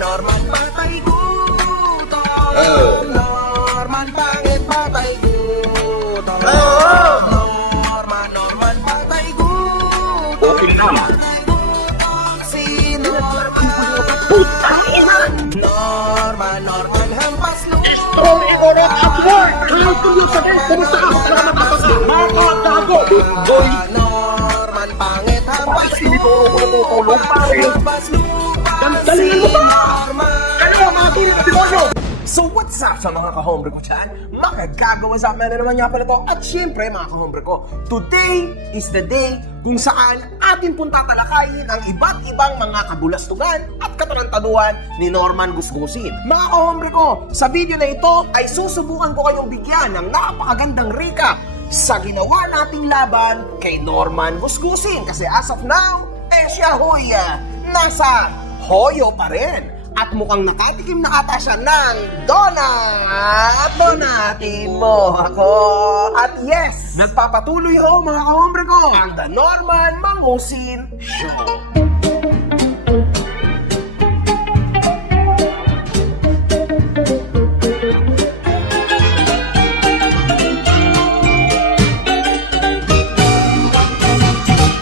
Norman, patay gutom. Norman, pangit, patay gutom. Norman, patay gutom. Okay na. Si Norman, hampas lupa. Strong ignorant at war! Kaya tuloy sa din, kumusta ka? Talaga magpapasa! Makakawag ako! Boy! Norman, pangit, hampas Hindi ko natutulog, pare! hampas lupa. Galingan mo ba? Kaya mga tulong na demonyo! So what's up sa mga kahombre ko dyan? Makagagawa sa amin na naman nga pala to. At syempre mga kahombre ko, today is the day kung saan atin pong tatalakayin ang iba't ibang mga kabulastugan at katarantaduhan ni Norman Gusgusin. Mga kahombre ko, sa video na ito ay susubukan ko kayong bigyan ng napakagandang recap sa ginawa nating laban kay Norman Gusgusin. Kasi as of now, siya hoy, nasa hoyo pa rin. At mukhang nakatikim na ata siya ng donut! Donutin mo ako! At yes, nagpapatuloy ho mga kahombre ko ang The Norman Mangusin Show.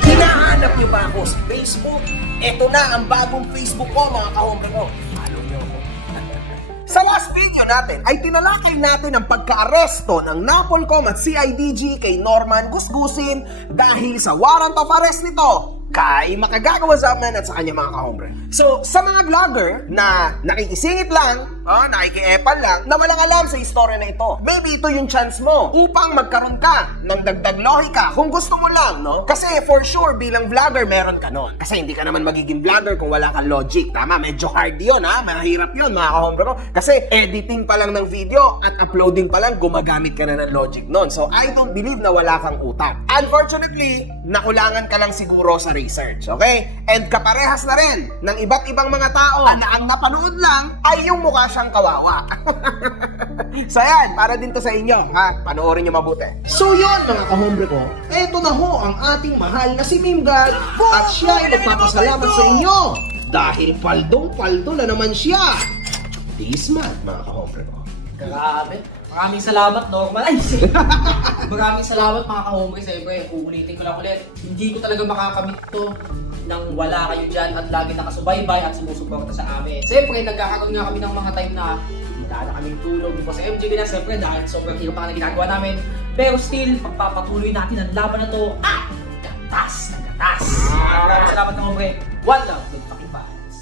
Hinahanap niyo ba ako sa Facebook? Ito na ang bagong Facebook ko mga kahombre ko. Follow niyo ako. Sa last video natin ay tinalakay natin ang pagka-aresto ng NAPOLCOM at CIDG kay Norman Gusgusin dahil sa warrant of arrest nito kay makagagawa sa amin at sa kanya mga kahombre. So, sa mga vlogger na nakikisingit lang, nakikiepan lang, na walang alam sa istorya na ito, maybe ito yung chance mo upang magkaroon ka ng dagdag lohika kung gusto mo lang, no? Kasi for sure, bilang vlogger, meron ka nun. Kasi hindi ka naman magiging vlogger kung wala kang logic. Tama, medyo hard yun, ha? Mahirap yun, mga kahombre ko. Kasi editing pa lang ng video at uploading pa lang, gumagamit ka na ng logic nun. So, I don't believe na wala kang utak. Unfortunately, nakulangan ka lang siguro sa research, okay? And kaparehas na rin ng iba't ibang mga tao na ang napanood lang ay yung mukha siyang kawawa. So yan, para din to sa inyo, ha? Panoorin nyo mabuti. So yun mga kahombre ko, eto na ho ang ating mahal na si Mimgad at siya ay magpapasalamat sa inyo dahil paldong-paldo na naman siya this month mga kahombre ko. Grabe. Maraming salamat, Norman. Ay, maraming salamat mga kahombre. Siyempre, uulitin ko lang ulit. Hindi ko talaga makakamit to nang wala kayo dyan at lagi nakasubaybay at sumusuporta sa amin. Siyempre, nagkakaroon nga kami ng mga time na wala na kaming tulog. Di po sa MGB na, siyempre, dahil sobrang hirap na ginagawa namin. Pero still, pagpapatuloy natin ang laban na to, gatas na gatas. Maraming salamat, kahombre. One love, good fucking vibes.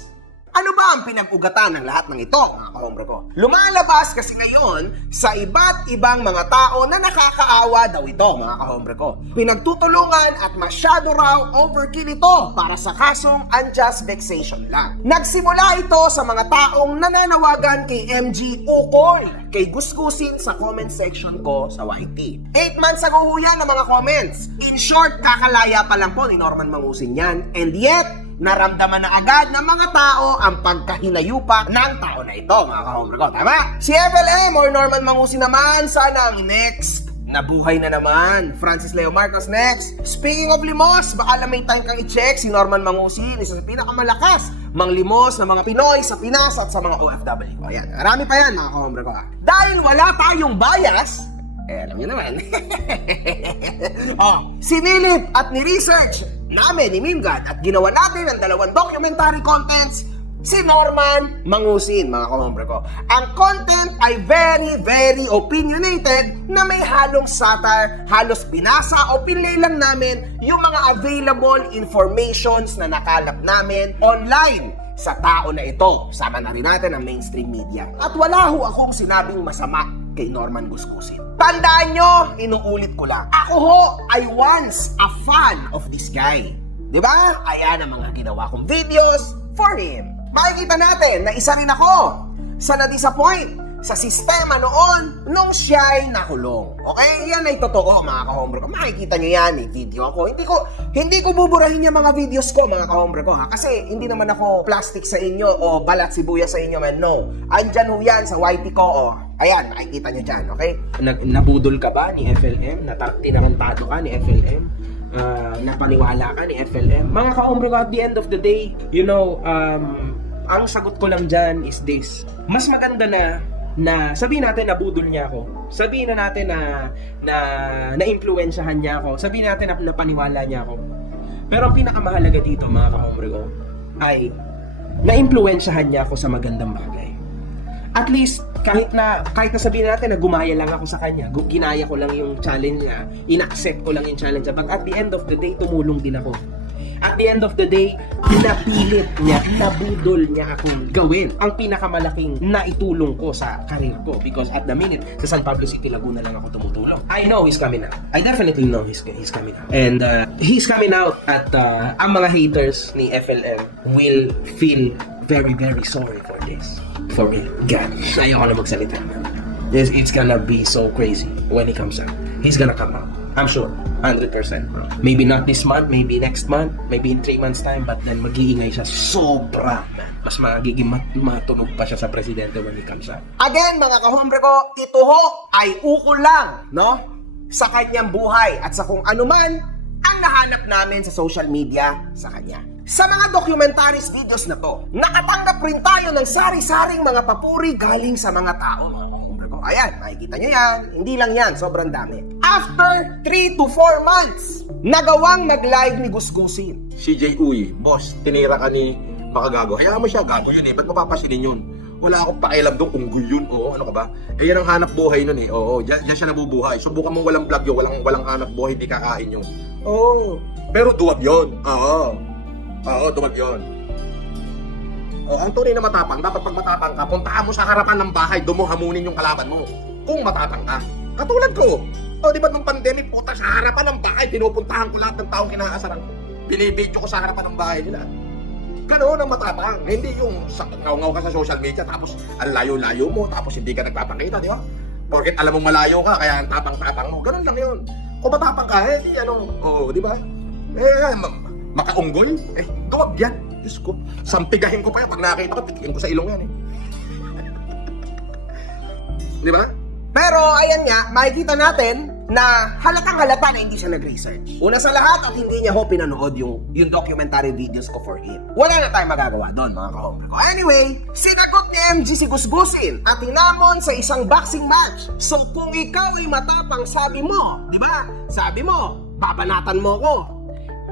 Ano ba ang pinag-ugatan ng lahat ng ito, mga kahombre ko? Lumalabas kasi ngayon sa iba't ibang mga tao na nakakaawa daw ito, mga kahombre ko. Pinagtutulungan at masyado raw overkill ito para sa kasong unjust vexation lang. Nagsimula ito sa mga taong nananawagan kay MG ukol kay Gusgusin sa comment section ko sa YT. 8 months ago ho yan ng mga comments. In short, kakalaya pa lang po ni Norman Mangusin yan. And yet, naramdaman na agad ng mga tao ang pagkahinayupak ng tao na ito, mga kahombre ko. Tama? Si FLM or Norman Mangusin naman, sana ang next. Nabuhay na naman. Francis Leo Marcos next. Speaking of limos, baka lang may time kang i-check si Norman Mangusin, isa sa pinakamalakas manglimos ng mga Pinoy sa Pinas at sa mga OFW. O yan, marami pa yan mga kahombre ko. Dahil wala tayong bias, alam nyo naman. Sinilip at ni-research namin ni Mimgad at ginawa natin ang 2 documentary contents si Norman Mangusin, mga kahombre ko. Ang content ay very, very opinionated na may halong satire, halos pinasa o pinlay lang namin yung mga available informations na nakalap namin online sa tao na ito. Sama na rin natin ang mainstream media. At wala ho akong sinabing masama kay Norman Gusgusin. Tandaan nyo, inuulit ko lang. Ako ho ay once a fan of this guy. Diba? Ayan ang mga ginawa kong videos for him. Makikita natin na isa rin ako sa na-disappoint sa sistema noon nung siya'y nakulong. Okay? Yan ay totoo mga kahombre ko. Makikita nyo yan, may video ako. Hindi ko buburahin yung mga videos ko mga kahombre ko ha. Kasi hindi naman ako plastic sa inyo o balat sibuyas sa inyo man. No. Andyan ho yan sa YT ko. Ayan, makikita nyo dyan. Okay? Nabudol ka ba ni FLM? Tinarantado ka ni FLM? napaniwala ka ni FLM. Mga ka-hombre ko, at the end of the day, ang sagot ko lang dyan is this. Mas maganda na sabihin natin na budol niya ako. Sabihin na natin na impluwensyahan niya ako. Sabihin natin na paniwala niya ako. Pero ang pinakamahalaga dito, mga ka-hombre ko, ay na-impluwensyahan niya ako sa magandang bagay. At least, kahit na sabihin natin na gumaya lang ako sa kanya, ginaya ko lang yung challenge niya, in-accept ko lang yung challenge niya, but at the end of the day, tumulong din ako. At the end of the day, napilit niya, nabudol niya akong gawin ang pinakamalaking naitulong ko sa karir ko. Because at the minute, sa San Pablo City, Laguna lang ako tumutulong. I know he's coming out. I definitely know he's coming out. And he's coming out at ang mga haters ni FLM will feel very, very sorry for this. For real. God, ayoko na magsalita. It's gonna be so crazy when he comes out. He's gonna come out. I'm sure. 100%. Maybe not this month, maybe next month, maybe in 3 months time, but then mag-iingay siya sobra. Mas magiging matunog pa siya sa presidente when he comes out. Again, mga kahombre ko, ito ho ay ukol lang, no? Sa kanyang buhay at sa kung ano man ang nahanap namin sa social media sa kanya. Sa mga documentaries videos na to, nakatanggap rin tayo ng sari-saring mga papuri galing sa mga tao. Ayan, makikita nyo yan. Hindi lang yan, sobrang dami. After 3 to 4 months, nagawang mag-live ni Gusgusin. CJ Uy, boss, tinira ka ni Makagago. Hayaan mo siya, gago yun eh. Ba't mapapasilin yun? Wala akong pakialam doon, unggoy yun. Oo, ano ka ba? Eh, yan ang hanap buhay nun eh. Oo, dyan siya nabubuhay. Subukan mong walang vlog yun, walang hanap buhay, di kakain yun. Oo, pero duwag yun. Oo, duwag yun. Ang tunay na matapang, dapat pag matapang ka, puntahan mo sa harapan ng bahay, doon mo hamunin yung kalaban mo. Kung matapang ka. Katulad ko. Di ba nung pandemic, puta, sa harapan ng bahay, pinupuntahan ko lahat ng taong kinaasaran ko. Binibidyo ko sa harapan ng bahay nila. Ganoon ang matapang. Hindi yung ngaw-ngaw ka sa social media, tapos ang layo-layo mo, tapos hindi ka nagpapakita, di ba? Porket alam mong malayo ka, kaya ang tapang-tapang mo. Ganoon lang yun. Kung matapang ka, di di ba? Makaunggoy? Duwag yan. Diyos ko, sampigahin ko pa yan. Pag nakita ko, pitikin ko sa ilong yan Di ba? Pero ayan nga, makikita natin na halatang halata na hindi siya nag-research. Una sa lahat, at hindi niya ho pinanood yung documentary videos ko for him. Wala na tayong magagawa doon, mga kahombre ko. Anyway, sinagot ni MG si Gusgusin at hinamon sa isang boxing match. So kung ikaw ay matapang, sabi mo, di ba? Sabi mo, babanatan mo ko.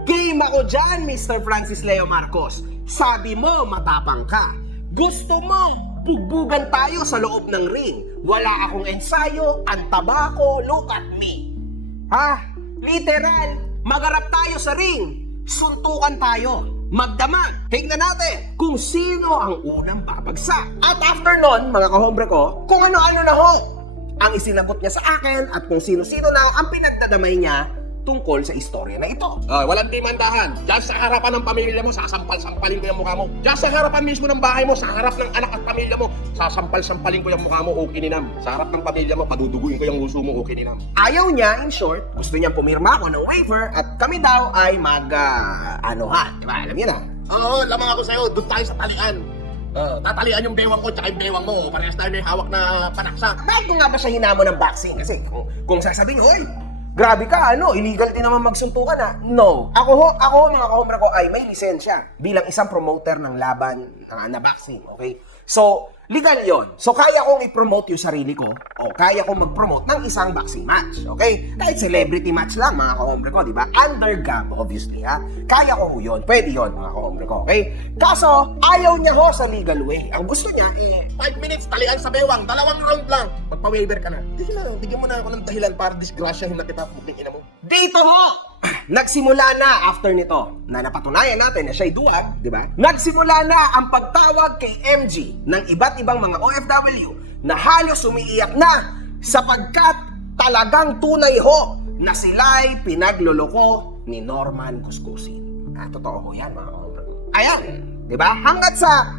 Game ako dyan, Mr. Francis Leo Marcos. Sabi mo, matapang ka. Gusto mo, bugbugan tayo sa loob ng ring. Wala akong ensayo, ang tabako, look at me. Ha? Literal, magarap tayo sa ring. Suntukan tayo. Magdamag. Tignan natin kung sino ang unang babagsak. At after nun, mga kahombre ko, kung ano-ano na ho ang isinagot niya sa akin at kung sino-sino na ang pinagdadamay niya tungkol sa istorya na ito. Walang dimandahan. Diyan sa harapan ng pamilya mo, sasampal-sampalin ko yung mukha mo. Diyan sa harapan mismo ng bahay mo, sa harap ng anak at pamilya mo, sasampal-sampalin ko yung mukha mo, okay ninam. Sa harap ng pamilya mo, paduduguin ko yung uso mo, okay ninam. Ayaw niya, in short, gusto niyang pumirma ako ng waiver at kami daw ay diba? Alam niyo na. Oo, lamang ako sa'yo. Doon tayo sa talian. Tatalian yung bewang ko tsaka yung bewang mo. Parehas tayo may hawak na panaksak. Bakit ko nga ba siya hinamon ng boxing? Kasi kung sasabihin, hoy, grabe ka, illegal din naman magsuntukan ha. No. Ako mga kahombre ko ay may lisensya bilang isang promoter ng laban na boxing, okay? So, legal yon. So, kaya kong i-promote yung sarili ko o kaya kong mag-promote ng isang boxing match, okay? Kahit celebrity match lang, mga kahombre ko, di ba? Under GAB, obviously, ha? Kaya ko yun. Pwede yun, mga kahombre ko, okay? Kaso, ayaw niya ho sa legal way. Ang gusto niya, 5 minutes, talian sa bewang. 2 round lang. Magpa-waiver ka na. Bigyan mo na ako ng dahilan para disgrasyahin na kita, puting ina mo. Dito ho! Nagsimula na after nito na napatunayan natin na siya'y duwag, di ba? Nagsimula na ang pagtawag kay MG ng iba't ibang mga OFW na halos umiiyak na sapagkat talagang tunay ho na sila'y pinagloloko ni Norman Gusgusin. Totoo ho yan, mga kahombre. Ayan, di ba? Hanggat sa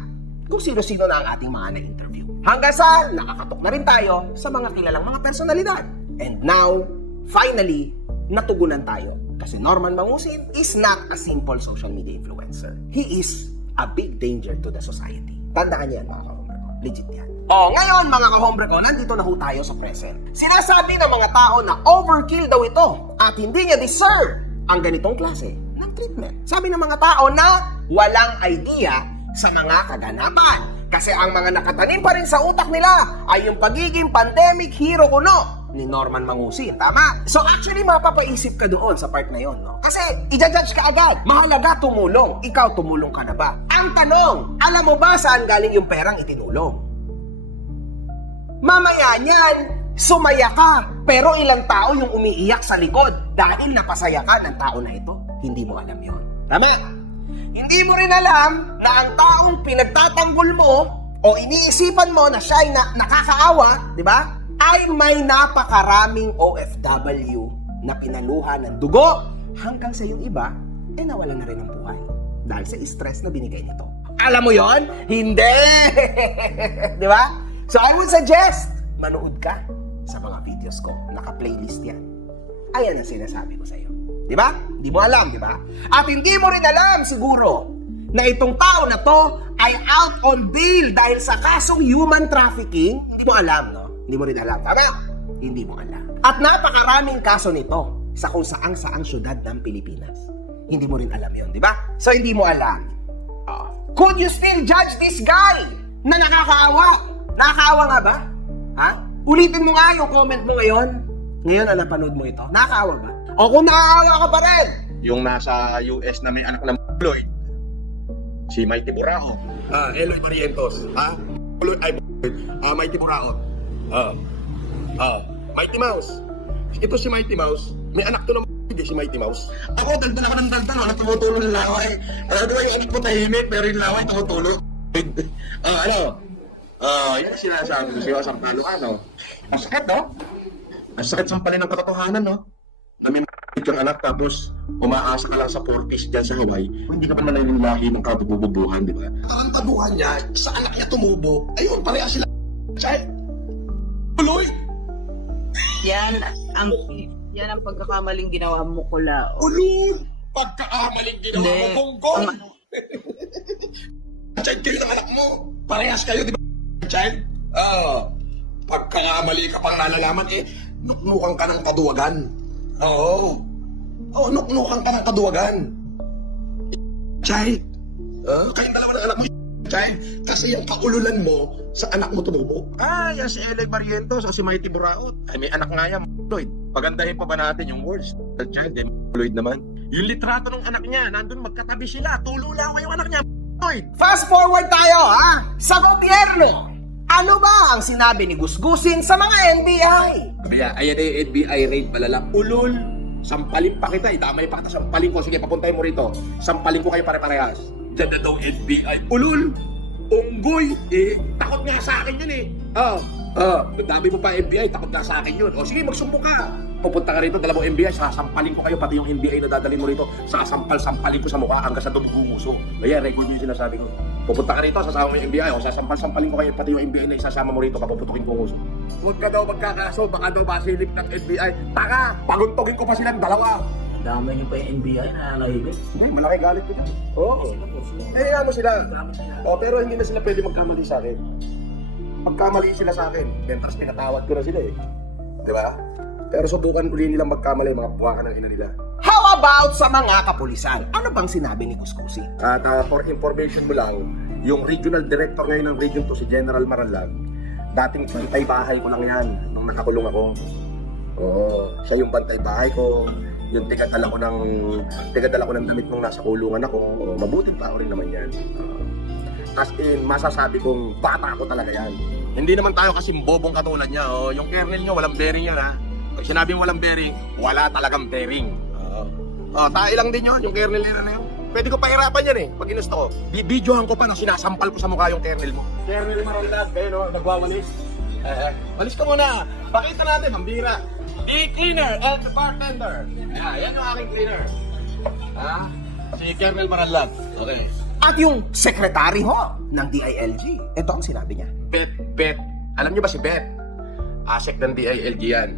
kung sino-sino na ang ating mga na-interview. Hanggang sa nakakatok na rin tayo sa mga kilalang mga personalidad. And now, finally, natugunan tayo. Kasi Norman Mangusin is not a simple social media influencer. He is a big danger to the society. Tandaan niyan, mga kahombre ko. Legit yan. Ngayon, mga kahombre ko, nandito na ho tayo sa present. Sinasabi ng mga tao na overkill daw ito at hindi niya deserve ang ganitong klase ng treatment. Sabi ng mga tao na walang idea sa mga kaganapan. Kasi ang mga nakatanim pa rin sa utak nila ay yung pagiging pandemic hero kuno ni Norman Mangusin. Tama? So actually, mapapaisip ka doon sa part na yon, no? Kasi i-judge ka agad. Mahalaga tumulong. Ikaw, tumulong ka na ba? Ang tanong, alam mo ba saan galing yung perang itinulong? Mamaya niyan, sumaya ka. Pero ilang tao yung umiiyak sa likod dahil napasaya ka ng tao na ito. Hindi mo alam yon. Tama? Hindi mo rin alam na ang taong pinagtatanggol mo o iniisipan mo na siya ay nakakaawa, di ba? Ay may napakaraming OFW na pinaluha ng dugo hanggang sa yung iba, nawala na rin ang buhay dahil sa stress na binigay nito. Alam mo yon? Hindi! Di ba? So I would suggest, manood ka sa mga videos ko. Naka-playlist yan. Ayan ang sinasabi ko sa iyo. Di ba? Hindi mo alam, di ba? At hindi mo rin alam siguro na itong tao na to ay out on bail dahil sa kasong human trafficking. Hindi mo alam, no? Hindi mo rin alam. Tama? Hindi mo alam. At napakaraming kaso nito sa kung saang syudad ng Pilipinas. Hindi mo rin alam yon, di ba? So hindi mo alam. Could you still judge this guy na nakakaawa? Nakakaawa nga ba? Ha? Ulitin mo nga yung comment mo ngayon. Ngayon, panood mo ito. Nakakaawa ba? O kung nakakaawa ka pa rin, Yung nasa US na may anak ng Lloyd, si Mighty Burao. Eloy Barrientos. Mighty Burao. Mighty Mouse. Ito si Mighty Mouse. May anak to ng si Mighty Mouse. Ako, daldal ako ng daldal. Wala tumutulo ng laway. Ano yung anak mo tahimik, pero yung laway tumutulo. Yan ang sinasabi ko sa'yo, sampalo ano. Ang sakit, no? Ang sakit sampalin ng katotohanan, no? Na may kang anak tapos umaasa ka lang sa 40s dyan sa Hawaii, hindi ka pa naman naninilahi ng kabububuhan, di ba? Ang tabuhan niya, sa anak niya tumubo, ayun, pareha sila. Chay! Tuloy! Yan ang pagkakamaling ginawa mo, Kulao. Ulul! Pagkakamaling ginawa mo, Hindi. Gonggong! Child kayo ng anak mo! Parehas kayo, di ba? Child? Pagkakamali ka pang nalalaman, nuknukan ka ng kaduwagan. Oo, nuknukan ka ng kaduwagan. Child? Kayong dalawa ng anak mo, Child? Kasi yung kaululan mo sa anak mo tumubo. Yan si Eloy Barrientos o si Mighty Buraot. Ay, may anak nga yan, Lloyd. Pagandahin pa ba natin yung words? Child, Lloyd naman. Yung litrato ng anak niya, nandun magkatabi sila. Tulo lang yung anak niya, Lloyd. fast forward tayo, ha? Sa gobyerno, ano ba ang sinabi ni Gusgusin sa mga NBI? Kaya, ayan NBI raid malala. Ulul, sampalin pa kita. Damay pa kita, sampalin ko. Sige, papuntay mo rito. Sampalin ko kayo pare-parehas. Diyan na daw NBI. Ulul, unggoy. Takot nga sa akin yun dami mo pa NBI, takot nga sa akin yun. O sige, magsumbong ka. Pupunta ka rito, dalawang NBI, sasampalin ko kayo, pati yung NBI na dadalhin mo rito, sasampal-sampalin ko sa mukha hanggang sa dumugumuso. Kaya, record yung sinasabi ko. Pupunta ka rito, sasama mo yung NBI, o sasampal-sampalin ko kayo, pati yung NBI na isasama mo rito, papuputukin ko nguso. Huwag ka daw magkakaso, baka daw masilip ng NBI. Taka, paguntugin ko pa silang dalawa. Damay niyo pa yung NBI na nahihigit. Hindi, malaki galit ko dyan. Oo. Kaya mo sila. Pero hindi na sila pwede magkamali sa akin. Magkamali sila sa akin, mentras pinatawad ko na sila Di ba? Pero subukan uli nilang magkamali, mga buwakan ng ina nila. How about sa mga kapulisan? Ano bang sinabi ni Gusgusin? At for information mo lang, yung regional director ngayon ng region to, si General Maralag, dating bantay bahay ko lang yan, nung nakakulong ako. Oo, siya yung bantay bahay ko, yung tigadala ko ng damit nung nasa kulungan ako. Mabuting tao rin naman yan. As in, masasabi kong bata ko talaga yan. Hindi naman tayo kasi bobong katulad niya. Yung kernel niya, walang bearing yan, ha. Pag sinabing walang bearing, wala talagang bearing. Tayo lang din yun, yung kernel nila na yun. Pwede ko pahirapan yan Pag ginusto ko. Bibidyohan ko pa na sinasampal ko sa mukha yung kernel mo. Kernel Maralag, nagwawalis. Walis ka muna. Pakita natin, ang bira. The cleaner and the bartender. Yan yung aking cleaner. Si Kernel Maralag. Okay. At yung sekretary ng DILG, ito ang sinabi niya. Bet. Alam niyo ba si Bet? Asek ng DILG yan.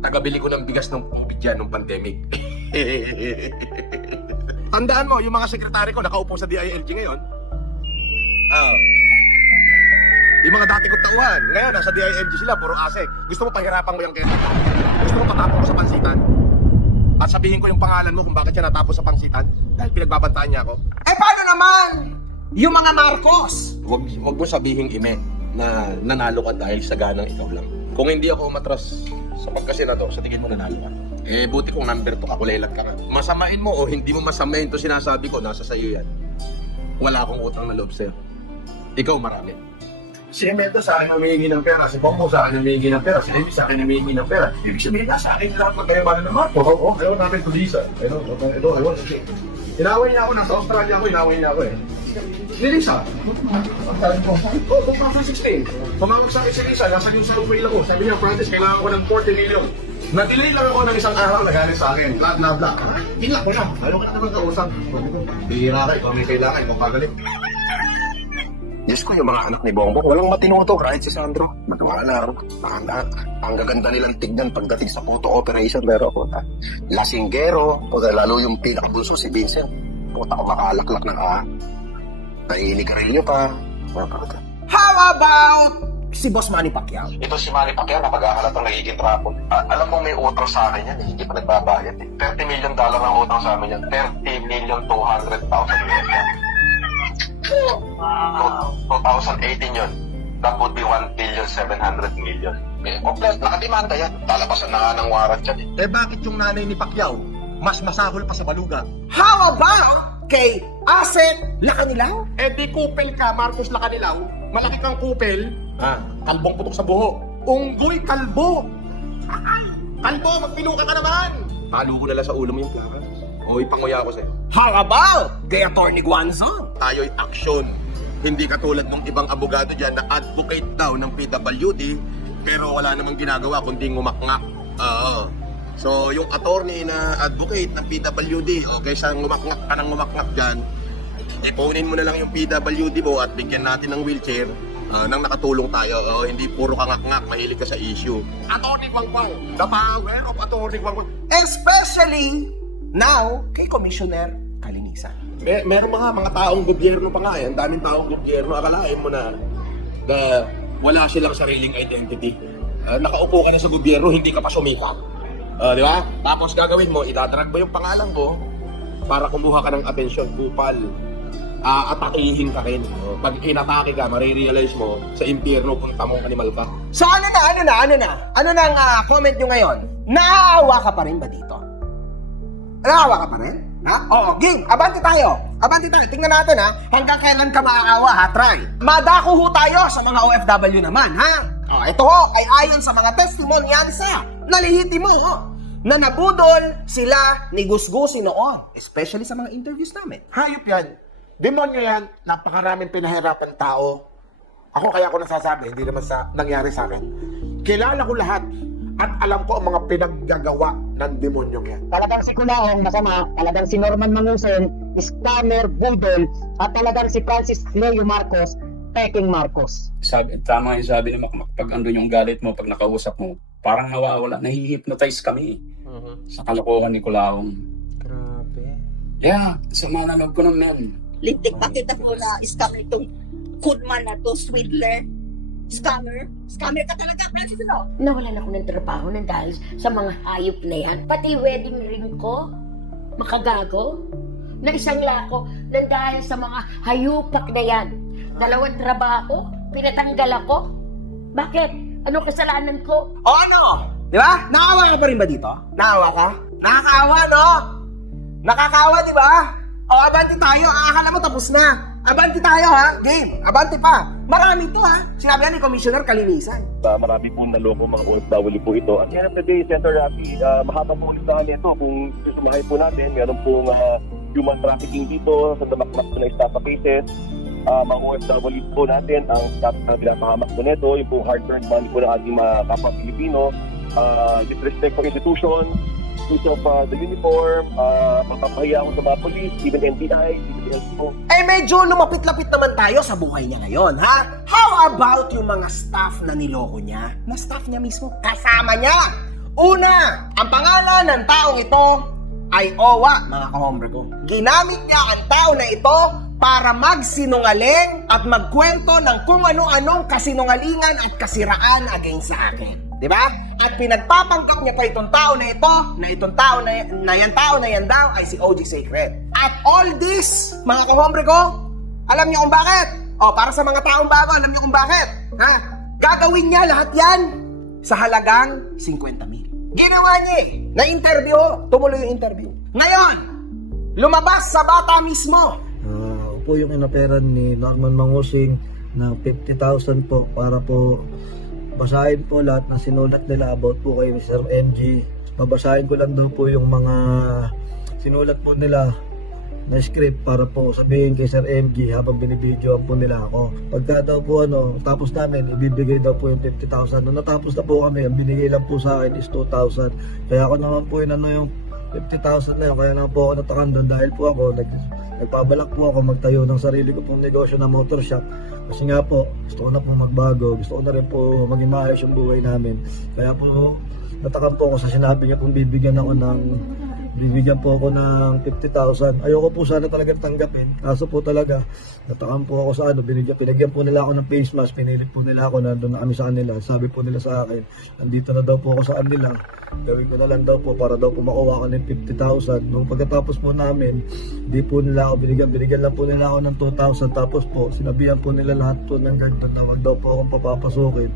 Tagabili ko ng bigas ng bigyan nung pandemic. Tandaan mo, yung mga sekretary ko nakaupo sa DILG ngayon. Yung mga dati kong tauhan, ngayon nasa DILG sila, puro asek. Gusto mo pahirapan mo yung kaya? Gusto mo patapon ko sa pansitan? At sabihin ko yung pangalan mo kung bakit siya natapos sa pangsitan dahil pinagbabantaan niya ako. Eh, paano naman yung mga Marcos? Wag mo sabihin, Ime, na nanalo ka dahil sa ganang ikaw lang. Kung hindi ako umatras sa pagkasenador, sa tingin mo nanalo ka. Eh, buti kung number 2 ka, kulelat ka nga. Masamain mo o hindi mo masamain to sinasabi ko, nasa sayo yan. Wala akong utang na loob sa'yo. Ikaw marami. Si Emento sa akin humihingi ng pera, si Bongo sa akin humihingi ng pera, si David sa akin humihingi ng pera. Ibig sabihin na sa akin lahat magkayabanan ng Marcos. Oo, ayaw namin tulisa. Ito, ayaw. Inaway niya ako, nasa Australia ako, inaway niya ako eh. Si Lisa, oh, 2016, tumawag sa akin si Lisa, nasa yung sa email ako. Sabi niya, Francis, kailangan ko ng 40 million. Na-delay lang ako ng isang araw, nagalit sa akin. Blah. Hinla ko na. Ayaw ka na naman kausap. Bihira ka, ikaw may kailangan, ikaw pagalit. Diyos ko, yung mga anak ni Bongbong, walang matino to, kahit si Sandro. Magkawala ako. Ang gaganda nilang tignan pagdating sa photo operation, pero ako, lasinggero, o lalo yung pinakabunso, si Vincent. Puta ko makalaklak na ka. Nainigarilyo pa. How about si Boss Manny Pacquiao? Ito si Manny Pacquiao na magkakalatang nagiging trapo. Alam mo may utang sa akin yan, hindi pa nagbabayad. $30 million ang utang sa amin yan. $30,200,000 Wow. 2018 yun. That would be $1,700,000,000. Komplet, nakademanda yan. Talapasan na nga ng warrant yan. Eh bakit yung nanay ni Pacquiao mas masahol pa sa baluga? How about kay Asset Lacanilaw? Eh di kupel ka, Marcos Lacanilaw. Malaki kang kupel. Kalbong putok sa buho. Unggoy kalbo. Kalbo, magpilo ka naman. Talo ko na lang sa ulo mo yung plaka. O ipanguya ko sa'yo. How about kay Atty. Guanzon? Tayo'y aksyon. Hindi katulad ng ibang abogado dyan na advocate daw ng PWD pero wala namang ginagawa kundi ngumakngak. So yung attorney na advocate ng PWD o kaysa ngumakngak ka ng ngumakngak dyan, ipunin mo na lang yung PWD mo at bigyan natin ng wheelchair nang nakatulong tayo. Hindi puro kangak-ngak, mahilig ka sa issue. Attorney Guangguang, the power of Attorney Guangguang. Especially now kay Commissioner Kalinisan. Meron mga taong gobyerno pa nga eh. Ang daming taong gobyerno. Akalain mo na wala silang sariling identity. Nakaupo ka na sa gobyerno, hindi ka pa sumikat. Di ba? Tapos gagawin mo, itadrag mo yung pangalan mo para kumuha ka ng atensyon, kupal. Atakihin ka rin. Pag inatake ka, marirealize mo, sa impyerno punta mong animal ka. So ano na? Ano na ang comment nyo ngayon? Naaawa ka pa rin ba dito? Naaawa ka pa rin? Ha? Oo, game. Abante tayo. Tingnan natin ha. Hanggang kailan ka maaawa ha? Try. Madako ho tayo sa mga OFW naman ha. Ito ho ay ayon sa mga testimonyalisa. Nalihiti mo na nabudol sila ni Gusgusi noon. Especially sa mga interviews namin. Hayop yan. Demonyo yan. Napakaraming pinahirapan tao. Ako kaya ko nasasabi, hindi naman sa nangyari sa akin. Kilala ko lahat at alam ko ang mga pinaggagawa ng demonyong yan. Talagang si Kulaong masama, talagang si Norman Manguson, scammer, budol, at talagang si Francis Leo Marcos, peking Marcos. Tama yung sabi mo, pag andun yung galit mo, pag nakausap mo, parang nawawala, nahihypnotize kami sa kalokohan ni Kulaong. Grabe. Yeah, sa mga nanood ko naman. Lintik pa kita po na scammer itong Kudman na to, Swindler. Scammer ka talaga, Francis, no? Nawalan ako ng trabaho ng dahil sa mga hayop na yan. Pati wedding ring ko, makagago, na isang lako ng dahil sa mga hayupak na yan. 2 trabaho, pinatanggal ako. Bakit? Ano kasalanan ko? O ano? Di ba? Nakaawa ka pa rin ba dito? Nakaawa ka? Nakakaawa, no? Nakakaawa, di ba? O, abante tayo. Akala mo tapos na. Abante tayo, ha? Game. Abante pa. Marami to, ha? Sinabi yan ni Commissioner Kalinisan. Marami pong naloko mga OFW po ito. At end of the day, Senator Rafi, mahaba po ulit na ito. Kung susumahin po natin, meron pong human trafficking dito sa damakmak po na estafa cases. Mga OFW po natin, ang status na pinapahamak po nito, yung pong hard-earned money po ng ating mga kapwa Pilipino, disrespect for institution, use of the uniform, pagpapahiya ako sa mga police, even NBI, even LTO. Eh, medyo lumapit-lapit naman tayo sa buhay niya ngayon, ha? How about yung mga staff na niloko niya? Na staff niya mismo, kasama niya! Una, ang pangalan ng taong ito ay Owa, mga kahombre ko. Ginamit niya ang tao na ito para magsinungaling at magkwento ng kung ano-anong kasinungalingan at kasiraan against sa akin. Di ba? At pinagpapanggap niya pa itong tao na ito, na itong tao na yan daw ay si OG Sacred. At all this, mga kahombre ko, alam niyo kung bakit? O, para sa mga taong bago, alam niyo kung bakit? Ha? Gagawin niya lahat yan sa halagang 50,000. Ginawa niya eh. Na-interview, tumuloy yung interview. Ngayon, lumabas sa bata mismo. Po yung inaperan ni Norman Mangusing ng 50,000 po para po basahin po lahat ng sinulat nila about po kay Mr. MG. Babasahin ko lang daw po yung mga sinulat po nila na script para po sabihin kay Sir MG habang binibidyoan po nila ako. Pagka daw po tapos namin, ibibigay daw po yung 50,000. Nung natapos na po kami, ang binigay lang po sa akin is 2,000. Kaya ako naman po yung 50,000 na yun. Kaya naman po ako natakan doon dahil po ako nagpabalak po ako magtayo ng sarili ko pong negosyo na motor shop. Kasi nga po, gusto ko na po magbago. Gusto ko na rin po maging maayos yung buhay namin. Kaya po, natakan po ako sa sinabi niya kung bibigyan po ako ng 50,000. Ayoko po sana talaga tanggapin. Kaso po talaga, natakan po ako sa pinagyan po nila ako ng face mask, pinilit po nila ako, nandun na kami sa kanila. Sabi po nila sa akin, andito na daw po ako sa kanila. Gawin ko na lang daw po para daw po makuha ko ng 50,000. Nung pagkatapos po namin, di po nila ako binigyan lang po nila ako ng 2,000. Tapos po, sinabihan po nila lahat po ng ganito na wag daw po akong papapasukin.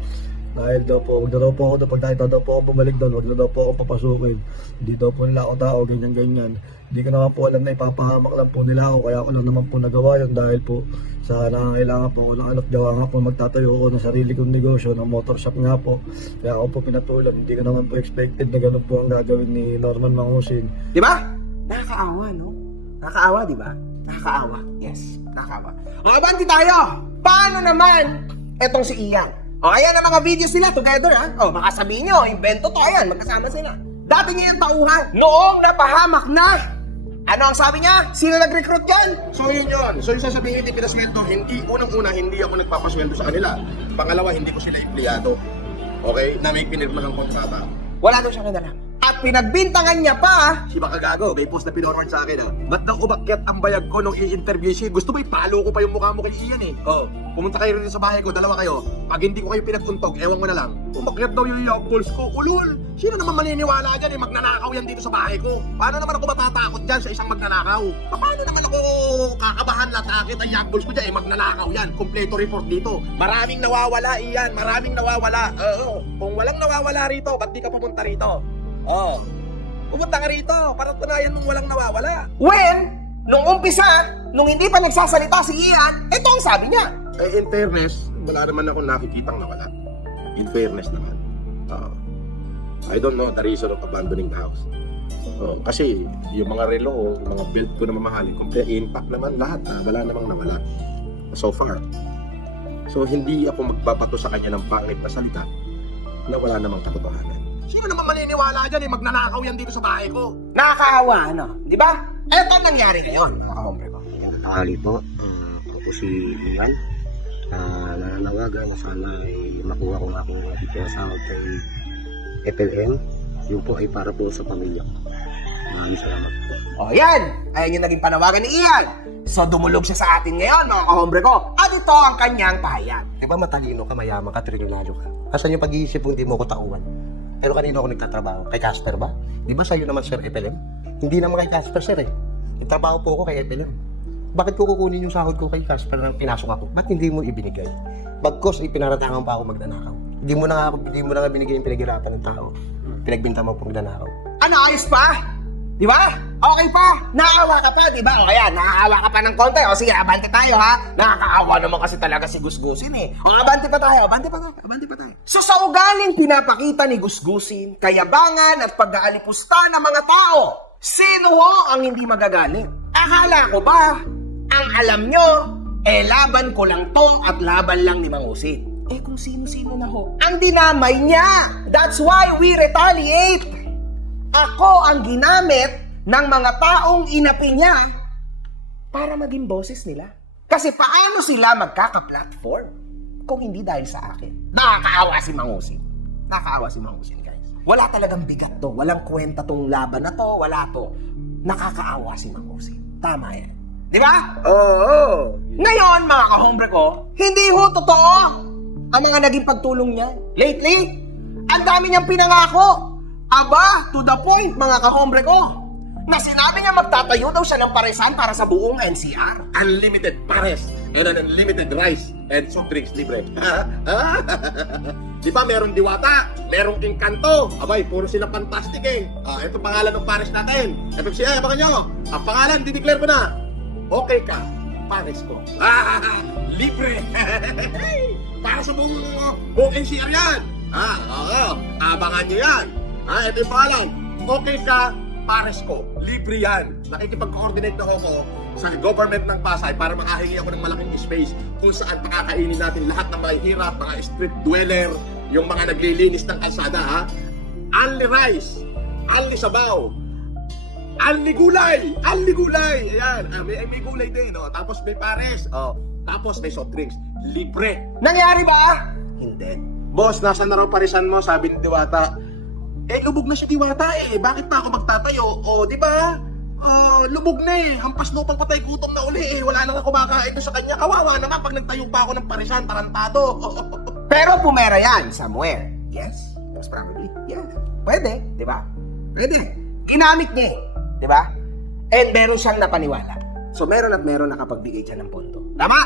Dahil daw po, wag na daw po ako doon, pag nakita daw po ako bumalik doon, wag na daw po ako papasukin. Hindi daw po nila ako tao, ganyan-ganyan. Hindi ko naman po alam na ipapahamak lang po nila ako, kaya ako lang naman po nagawa yun dahil po sa nangangailangan po ako ng anak, gawa nga po magtatayo ako ng sarili kong negosyo, ng motor shop nga po. Kaya ako po pinatulan, hindi ko naman po expected na ganun po ang gagawin ni Norman Mangusing. Di ba? Nakakaawa, no? Nakakaawa, di ba? Nakakaawa. Yes, nakakaawa. O, abanti tayo! Paano naman etong si Ian? O, ayan ang mga videos nila together, ha? O, baka sabihin nyo, invento to, ayan, magkasama sila. Dati niya yung tauhan. Noong napahamak na, ano ang sabi niya? Sino nag-recruit dyan? So yun yun. So yung sasabihin hindi pinasweldo, unang-una, hindi ako nagpapasweldo sa kanila. Pangalawa, hindi ko sila empleyado. Okay? Na may pinirma ng kontrata. Wala daw siya kinalaman. At pinagbintangan niya pa, Si Makagago, may post na pinorman sa akin, ha? Ba't daw umakyat ang bayag ko nung i-interview siya? Gusto mo ipalo ko pa yung mukha mo kay Ian, eh. Oh, pumunta kayo rin sa bahay ko, dalawa kayo. Pag hindi ko kayo pinagtuntog, ewan ko na lang. Umakyat daw yung balls ko. Ulul! Sino naman maniniwala dyan, eh? Magnanakaw yan dito sa bahay ko. Paano naman ako matatakot dyan sa isang magnanakaw? Paano naman ako kakabahan latakit ang yakballs ko dyan, eh? Magnanakaw yan. Kompleto report dito. Maraming nawawala, Ian. Maraming nawawala. Oo. Kung walang nawawala rito, ba't di ka pumunta rito? Oh. Pumunta ka rito para tunayan mong walang nawawala. when, nung umpisa, nung hindi pa nagsasalita si Ian, ito ang sabi niya. Eh, in fairness, wala naman ako nakikitang nawala. In fairness naman. I don't know the reason of abandoning the house. Kasi yung mga relo, yung mga build ko na mamahalin, complete impact naman lahat. Wala namang nawala. So far. So hindi ako magbabato sa kanya ng pangit na salita na wala namang katotohanan. Sino naman maniniwala dyan, eh? Magnanakaw yan dito sa bahay ko. Nakakaawa, ano? Di ba? Ito ang nangyari ngayon, mga hombre ko. Tanghali po, ako po si Ian. Nananawagan na sana ay makuha ko nga akong details sahod kay FLM. Yun po ay para po sa pamilya ko. Maraming salamat po. O yan, ayan yung naging panawagan ni Ian. So dumulog siya sa atin ngayon, mga kahombre ko. At ito ang kanyang pahayag. Di ba matalino ka, mayaman ka, trinilado ka? Asan yung pag-iisip kung di mo ko tauhan? Pero kanino ako nagtatrabaho? Kay Casper ba? Di ba sa'yo naman, Sir FLM? Hindi naman kay Casper, Sir, eh. Nagtrabaho po ako kay FLM. Bakit ko kukunin yung sahod ko kay Casper nang pinasok ako? Ba't hindi mo ibinigay? Bagkos, pinaratangan pa ako magnanakaw. Hindi mo na nga binigay yung pinaghirapan ng tao. Pinagbinta mo po magnanakaw. Ano, ayos pa? Di ba? Okay pa? Nakaawa ka pa, di ba? O kaya, nakaawa ka pa ng konti. O sige, abante tayo, ha? Nakakaawa naman kasi talaga si Gusgusin, eh. O, abante pa tayo. So, sa ugaling pinapakita ni Gusgusin, kayabangan at pag-aalipusta ng mga tao, sino ho ang hindi magagalit? Akala ko ba, ang alam nyo, laban ko lang to at laban lang ni Mangusing. Kung sino-sino na ho. Ang dinamay niya. That's why we retaliate. Ako ang ginamit ng mga taong inapi niya para maging boses nila. Kasi paano sila magkaka-platform kung hindi dahil sa akin? Nakakaawa si Mangusing. Nakakaawa si Mangusing, guys. Wala talagang bigat to. Walang kwenta tong laban na to. Wala to. Nakakaawa si Mangusing. Tama yan. Di ba? Oo. Ngayon, mga kahombre ko, hindi ho totoo ang mga naging pagtulong niya. Lately, Ang dami niyang pinangako. Aba, to the point mga kahombre ko, na sinabi niya magtatayo daw siya ng paresan para sa buong NCR. Unlimited pares and an unlimited rice and soft drinks libre. Di ba meron Diwata, merong Encanto, abay, puro sila fantastic eh. Ito pangalan ng pares natin. FFCI, abangan nyo. Ang pangalan, dideclare ko na. Okay ka, pares ko. Libre. Para sa buong NCR yan. Abangan nyo yan. Ito yung pangalan. Okay ka, pares ko. Libre yan. Nakikipag-coordinate na ako sa government ng Pasay para makahingi ako ng malaking space kung saan pakakainin natin lahat ng mga hirap, mga street dweller, yung mga naglilinis ng kalsada, ha? Only rice, only sabaw, only gulay, ayan, may gulay din, no? Tapos may pares, tapos may soft drinks, libre. Nangyari ba? Hindi. Boss, nasa na raw parisan mo, sabi ni Diwata. Lubog na si Diwata eh, bakit pa ako magtatayo? Di ba? Lubog na eh, hampas lupang patay gutom na uli eh, wala nang kumakain sa kanya. Kawawa naman pag nagtayo pa ako ng parisan, tarantado. Pero pumera yan somewhere. Yes, most probably. Yes. Pwede, di ba? Pwede. Ginamit niya eh, di ba? And meron siyang napaniwala. So meron at meron nakapagbigay siya ng pondo. Tama?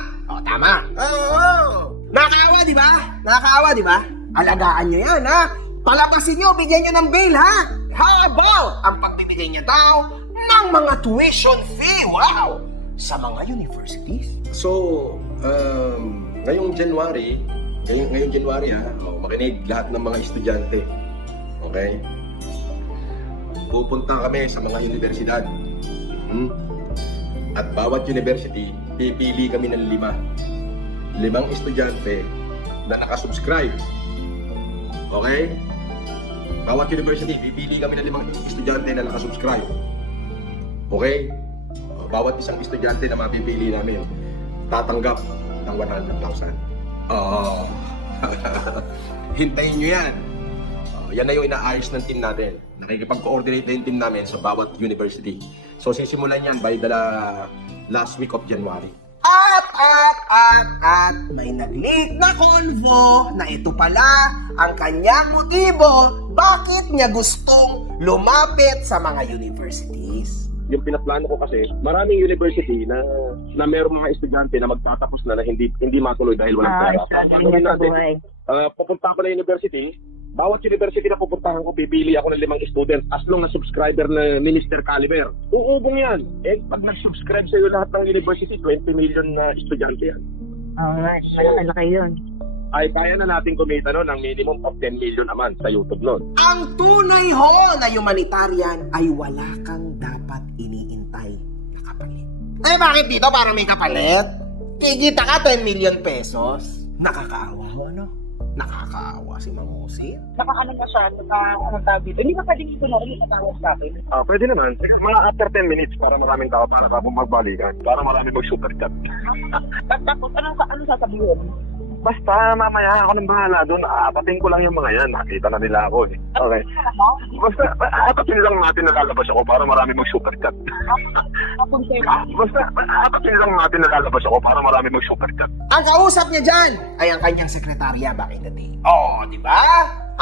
Tama. Oo. Nakakaawa, di ba? Nakakaawa, di ba? Alagaan niyo yan, ha? Palabasin niyo, bigyan niyo ng bail, ha? How about ang pagbibigay niya daw ng mga tuition fee, wow, sa mga universities? So, ngayong January ha, makinig lahat ng mga estudyante. Okay? Pupunta kami sa mga universidad. At bawat university, pipili kami ng 5 estudyante na nakasubscribe. Okay? Bawat university, pipili kami ng 5 estudyante na nakasubscribe. Okay? Bawat isang estudyante na mapipili namin, tatanggap ng 100,000. Hintayin nyo yan. Yan na yung inaayos ng team natin. Nakikipag-coordinate na yung team namin sa bawat university. So sisimulan yan by the last week of January. At may nag-leak na convo na ito pala ang kanyang motibo bakit niya gustong lumapit sa mga universities. Yung pinaplano ko kasi, maraming university na mayroong mga estudyante na magtatapos na hindi matuloy dahil walang pera. Pupunta ako na university, bawat university na pupuntahan ko, pipili ako ng 5 students as long as subscriber na minister caliber. Uubong yan. Pag nag-subscribe sa'yo lahat ng university, 20 million na estudyante yan. Malaki yun. Ay, kaya na natin kumita ng minimum of 10 million naman sa YouTube nun. Ang tunay ho na humanitarian ay wala kang dapat iniintay na kapalit. Bakit dito para may kapalit? Kikita ka 10 million pesos. Nakakaawa ho, ano? Nakakaawa si Mang Jose. Nakaano na siya, dito. Hindi ka pwedeng ito na rin natawag sa akin. Pwede naman. Mga after 10 minutes para maraming tao para magbalikan. Para marami mag-super chat. Tapos, ano sasabihin? Basta mamaya ako nang bahala doon. Aapatin ko lang yung mga yan. Nakita na nila ako eh. Okay. Basta aapatin lang natin na lalabas ako para marami mag-super chat. Basta aapatin lang natin na lalabas ako para marami mag-super chat. Ang kausap niya dyan ay ang kanyang sekretarya back in the day. Di ba?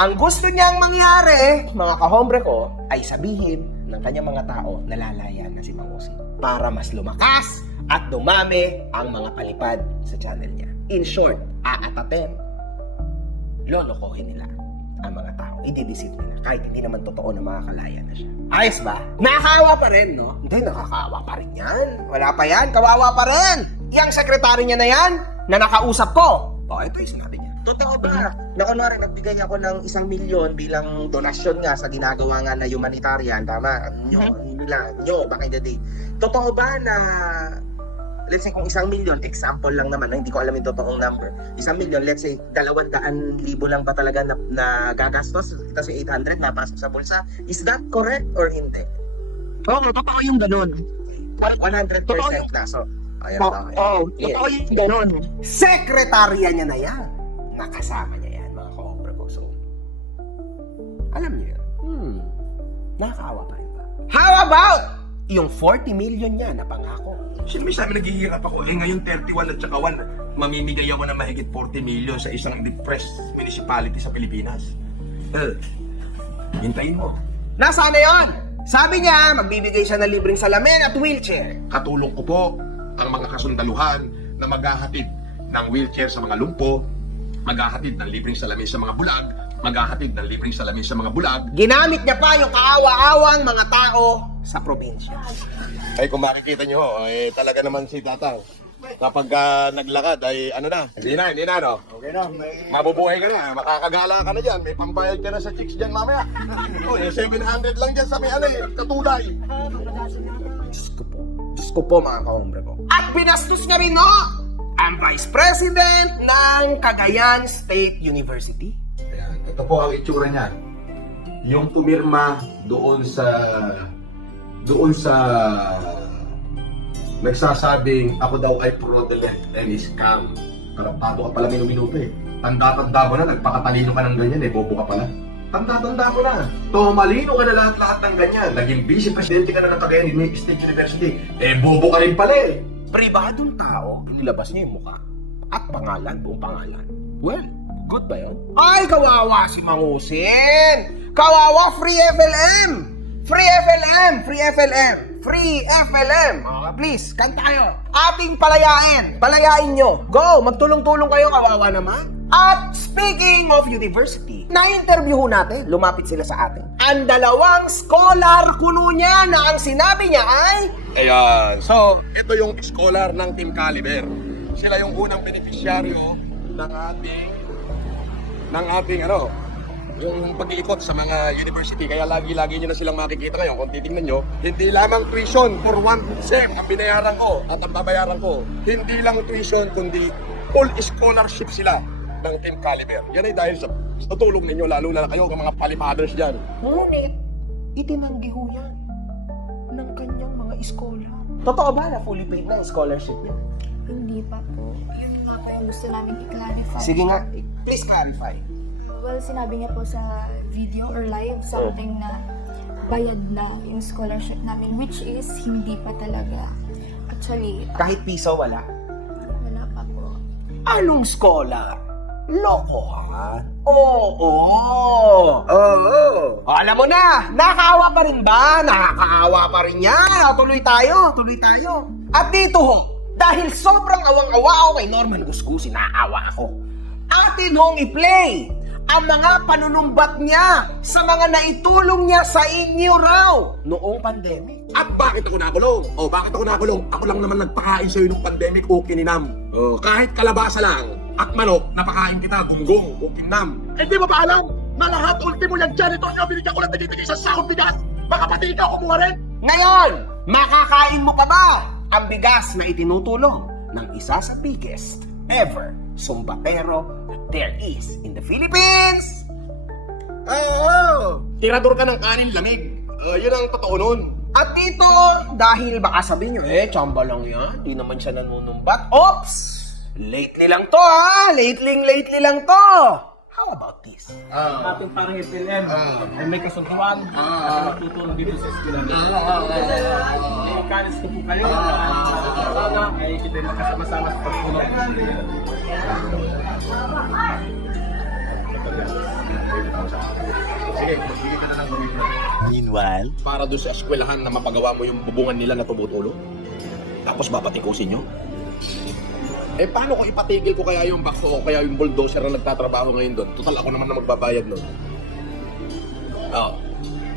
Ang gusto niyang mangyari, mga kahombre ko, ay sabihin ng kanyang mga tao na lalayan na si Mang Jose para mas lumakas at dumami ang mga palipad sa channel niya. In short, aatatin, lolokohin nila ang mga tao. I-deceive nila kahit hindi naman totoo na makakalaya na siya. Ayos ba? Nakakaawa pa rin, no? Hindi, nakakaawa pa rin yan. Wala pa yan, kawawa pa rin. Yang sekretary niya na yan, na nakausap ko. Ito yung sinabi niya. Totoo ba? Na kunwari, nagbigay ako ng 1 milyon bilang donasyon nga sa ginagawa nga na humanitarian. Tama? Nyo, back in the day. Totoo ba na let's say kung 1 million, example lang naman, hindi ko alam yung totoong number. 1 million, let's say 200,000 lang ba talaga na gagastos? Kasi 800 napasok sa bulsa. Is that correct or hindi? Oo, totoo yung ganun. 100% na. So, ayan. Totoo yung ganun. Sekretarya niya na yan. Nakasama niya yan, mga ka-obra ko. So, alam niyo yan. Nakakaawa pa rin ba? How about yung 40 million niya na pangako? Siyempre sa amin naghihirap ako. Ngayon 31 at saka 1, mamimigay ako ng mahigit 40 million sa isang depressed municipality sa Pilipinas. Hintayin mo. Nasaan na yun? Sabi niya, magbibigay siya ng libreng salamin at wheelchair. Katulong ko po ang mga kasundaluhan na maghahatid ng wheelchair sa mga lumpo, maghahatid ng libreng salamin sa mga bulag, maghahatid ng libreng salamin sa mga bulag. Ginamit niya pa yung kaawa-awang mga tao sa probinsya. Ay kung makikita nyo, talaga naman si Tatang. Kapag naglakad ay ano na? Hindi na no? Okay na, mabubuhay ka na, makakagala ka na dyan, may pambayad ka na sa chicks dyan mamaya. 700 lang dyan sa may katulay. Diyos ko po mga kahombre ko. At binastos niya rin ang Vice President ng Cagayan State University. Ayan, ito po ang itsura niya. Yung tumirma doon sa nagsasabing ako daw ay fraudulent and scam. Karapado ka pala minuto eh. Tanda-tanda mo na, nagpakatalino ka ng ganyan eh, bobo ka pala. Tanda-tanda mo na. Tomalino ka na lahat-lahat ng ganyan. Naging vice presidente ka na ng Cagayan State University. Bobo ka rin pala eh. Pribadong tao, nilabas niya yung mukha at pangalan, buong pangalan. Well, good ba yun? Ay, kawawa si Mangusin! Kawawa, Free FLM! Free FLM! Free FLM! Free FLM! Please, kanta kayo. Ating palayain. Palayain nyo. Go! Magtulong-tulong kayo, kawawa naman. At speaking of university, na-interview natin, lumapit sila sa atin. Ang dalawang scholar kuno niya na ang sinabi niya ay... Ayan. So, ito yung scholar ng Team Caliber. Sila yung unang beneficiaryo ng ating yung pag-iikot sa mga university. Kaya lagi-lagi nyo na silang makikita ngayon. Kung titingnan nyo, hindi lamang tuition for one sem ang binayaran ko at ang babayaran ko. Hindi lang tuition, kundi full scholarship sila ng Team Caliber. Yan ay dahil sa tulong ninyo, lalo na kayo, ng mga palipaders dyan. Ngunit, itinanggi ho yan ng kanyang mga scholar. Totoo ba na fully paid na ang scholarship niya? Hindi pa po. Yun nga po yung gusto namin i-clarify. Sige nga, please clarify. Well, sinabi niya po sa video or live something na bayad na yung scholarship namin, which is hindi pa talaga. Actually, Kahit piso wala? wala pa po. Anong scholar? Lokohan? Oo! Alam mo na, nakakaawa pa rin ba? Nakakaawa pa rin yan. Tuloy tayo. At dito ho, dahil sobrang awang-awa ako kay Norman Gusgusin, nakakaawa ako. Atin hong i-play ang mga panunumbat niya sa mga naitulong niya sa inyo raw noong pandemic. At bakit ako nakulong? Bakit ako nakulong? Ako lang naman nagpakain sa'yo nung pandemic o kininam. Kahit kalabasa lang at manok, napakain kita gunggong o kinam. Hindi mo ba alam na lahat ultimo yung janitor niya binigyan ko lang tigil sa sakong bigas? Baka pati ikaw kumuha rin? Ngayon, makakain mo pa ba ang bigas na itinutulong ng isa sa biggest ever sumbatero that there is in the Philippines? Tirador ka ng kanin lamig. Yun ang totoo nun. At dito, dahil baka sabihin nyo, tsamba lang yan, di naman siya nanunumbat. Oops! Lately lang to lately lang to. How about this? Ating parang FLM ay may kasunduan na tutulong dito sa eskwela. May mechanics ko po kayo ay kita na kasama-sama sa pagtulong. Sige, magbigay ka na ng gawin. Meanwhile, Para doon sa eskwelahan na mapagawa mo yung bubungan nila na tumutulong? Tapos papatikusin nyo? Paano kung ipatigil ko kaya yung backhoe o kaya yung bulldozer na nagtatrabaho ngayon doon? Total ako naman na magbabayad nun.